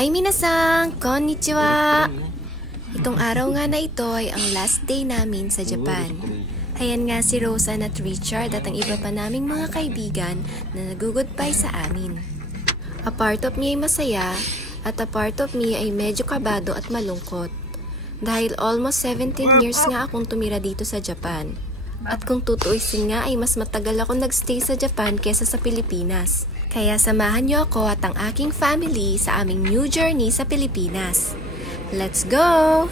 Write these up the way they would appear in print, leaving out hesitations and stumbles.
Hi minasan! Konnichiwa! Itong araw nga na ito ay ang last day namin sa Japan. Ayan nga si Rosan at Richard at ang iba pa naming mga kaibigan na nag-goodbye sa amin. A part of me ay masaya at a part of me ay medyo kabado at malungkot. Dahil almost 17 years nga akong tumira dito sa Japan. At kung tutuusin nga ay mas matagal ako nagstay sa Japan kesa sa Pilipinas. Kaya samahan niyo ako at ang aking family sa aming new journey sa Pilipinas. Let's go!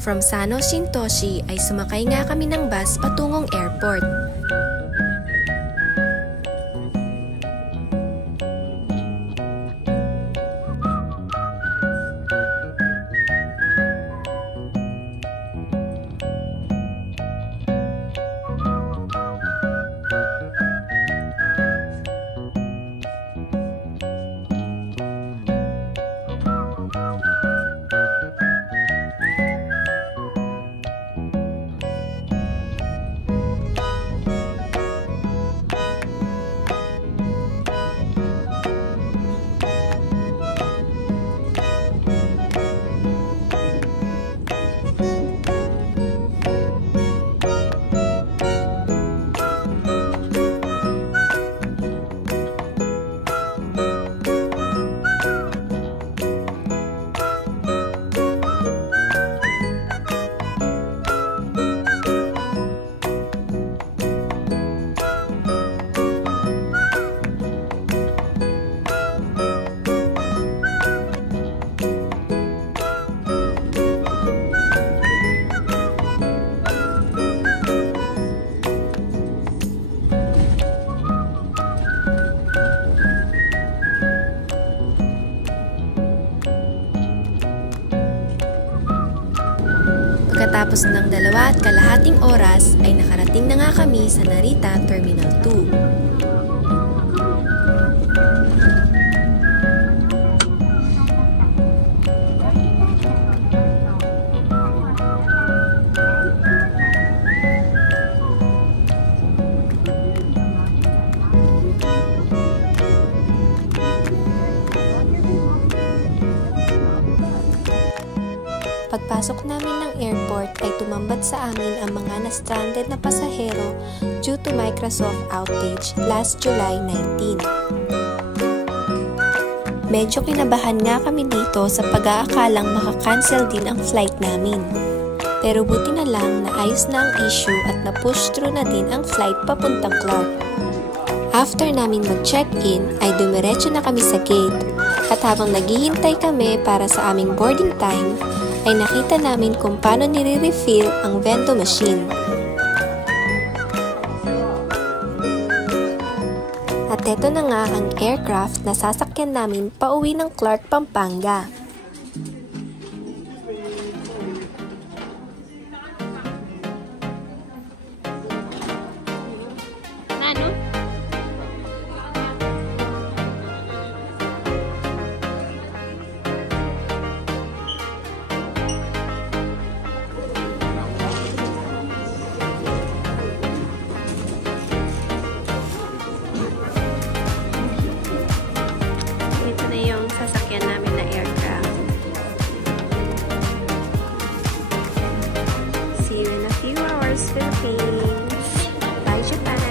From Sano Shintoshi ay sumakay nga kami ng bus patungong airport. Pagkatapos ng 2.5 oras ay nakarating na nga kami sa Narita Terminal 2. Pagpasok namin ng airport ay tumambad sa amin ang mga na-stranded na pasahero due to Microsoft outage last July 19. Medyo kinabahan nga kami dito sa pag-aakalang makakancel din ang flight namin. Pero buti na lang na ayos na ang issue at na-push through na din ang flight papuntang Clark. After namin mag-check-in ay dumiretso na kami sa gate at habang naghihintay kami para sa aming boarding time, ay nakita namin kung paano nire-refill ang vendo machine. At eto na nga ang aircraft na sasakyan namin pauwi ng Clark, Pampanga. Sasakyan namin na aircraft. See you in a few hours, Philippines. Bye, Japan!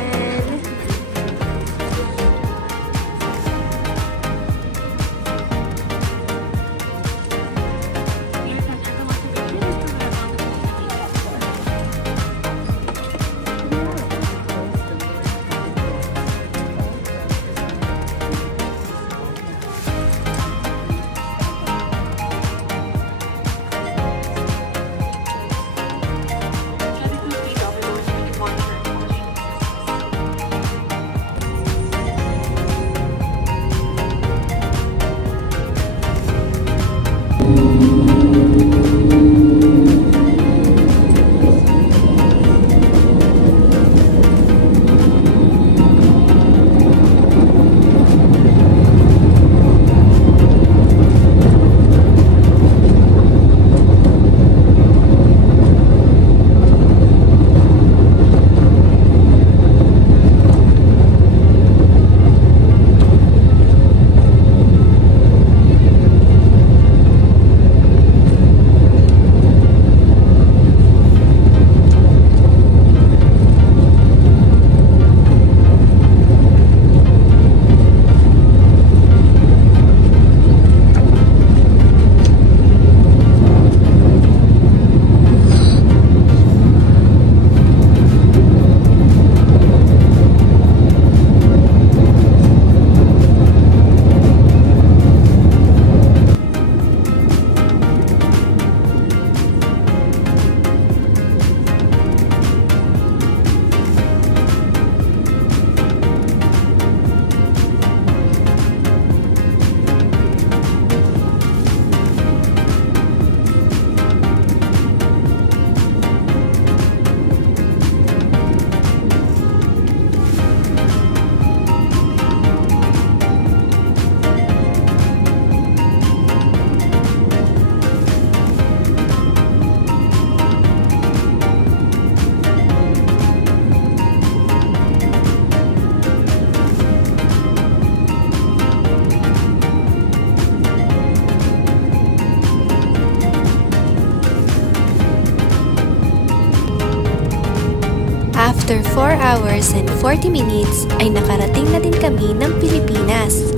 After 4 hours and 40 minutes ay nakarating na din kami ng Pilipinas.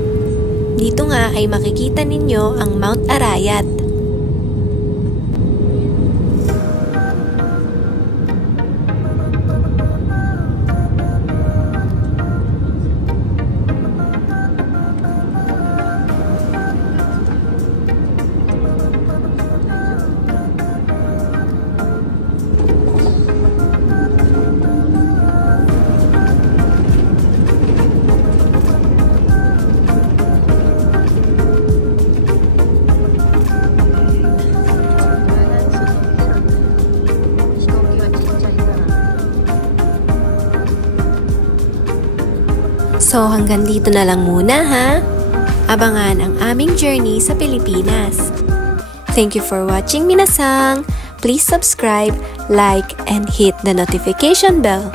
Dito nga ay makikita ninyo ang Mount Arayat. So hanggang dito na lang muna ha. Abangan ang aming journey sa Pilipinas. Thank you for watching minasang. Please subscribe, like, and hit the notification bell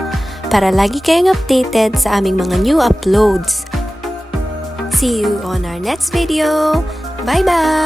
para lagi kayong updated sa aming mga new uploads. See you on our next video. Bye-bye!